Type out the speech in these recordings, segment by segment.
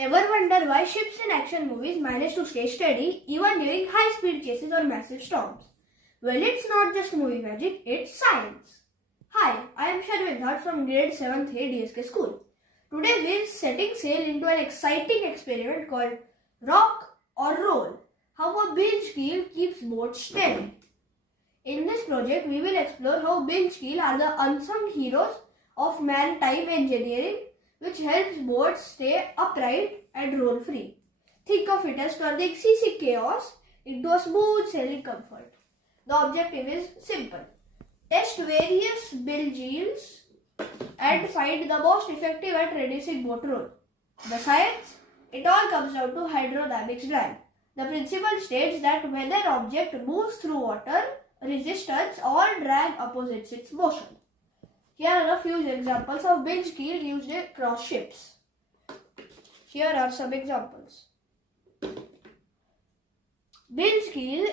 Ever wonder why ships in action movies manage to stay steady even during high-speed chases or massive storms? Well, it's not just movie magic, it's science. Hi, I am Sharvil from grade 7th A DSK school. Today we are setting sail into an exciting experiment called Rock or Roll, how a bilge keel keeps boats steady. In this project, we will explore how bilge keel are the unsung heroes of maritime engineering, which helps boats stay upright and roll free. Think of it as turning seasick chaos into a smooth sailing comfort. The objective is simple. Test various bilges and find the most effective at reducing boat roll. The science? It all comes down to hydrodynamics drag. The principle states that when an object moves through water, resistance or drag opposites its motion. Here are a few examples of bilge keel used across ships. Here are some examples. Bilge keel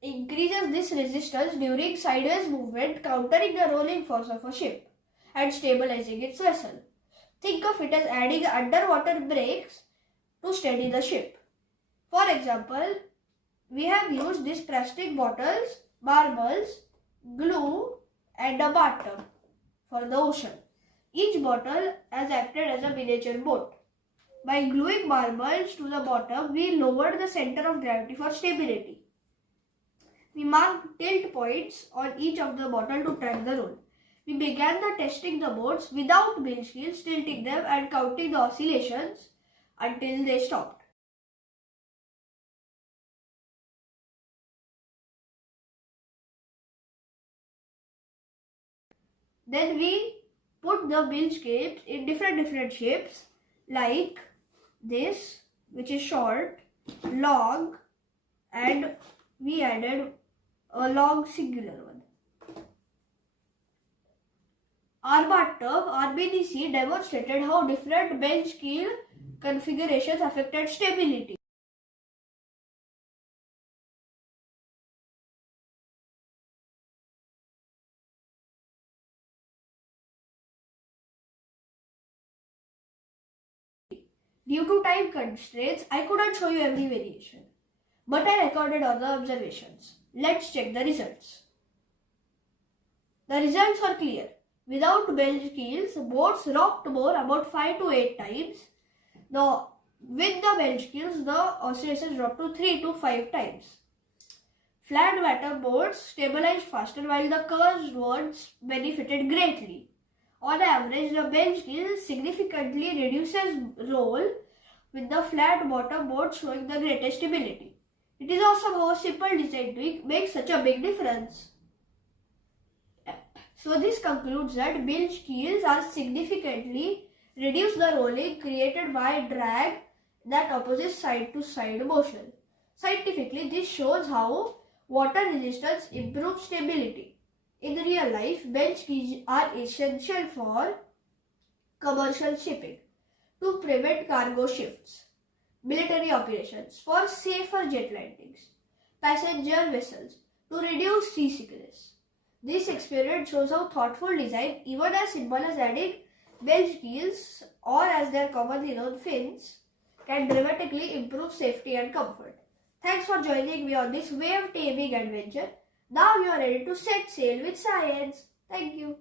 increases this resistance during sideways movement, countering the rolling force of a ship and stabilizing its vessel. Think of it as adding underwater brakes to steady the ship. For example, we have used these plastic bottles, marbles, glue and a bathtub for the ocean. Each bottle has acted as a miniature boat. By gluing marbles to the bottom, we lowered the center of gravity for stability. We marked tilt points on each of the bottle to track the roll. We began the testing the boats without bilge keels, tilting them and counting the oscillations until they stopped. Then we put the bilge keels in different shapes like this, which is short, long, and we added a long singular one. Our bathtub, RBDC, demonstrated how different bilge keel configurations affected stability. Due to time constraints, I couldn't show you every variation, but I recorded all the observations. Let's check the results. The results are clear. Without bilge keels, boats rocked more, about 5 to 8 times. With the bilge keels, the oscillations dropped to 3 to 5 times. Flat bottom boats stabilized faster while the curved ones benefited greatly. On average, the bilge keel significantly reduces roll, with the flat bottom boat showing the greatest stability. It is awesome how a simple design tweak makes such a big difference. So this concludes that bilge keels are significantly reduce the rolling created by drag that opposes side-to-side motion. Scientifically, this shows how water resistance improves stability. In real life, bilge keels are essential for commercial shipping, to prevent cargo shifts, military operations, for safer jet landings, passenger vessels, to reduce seasickness. This experiment shows how thoughtful design, even as simple as adding bilge keels or as they are commonly known fins, can dramatically improve safety and comfort. Thanks for joining me on this wave-taming adventure. Now you are ready to set sail with science. Thank you.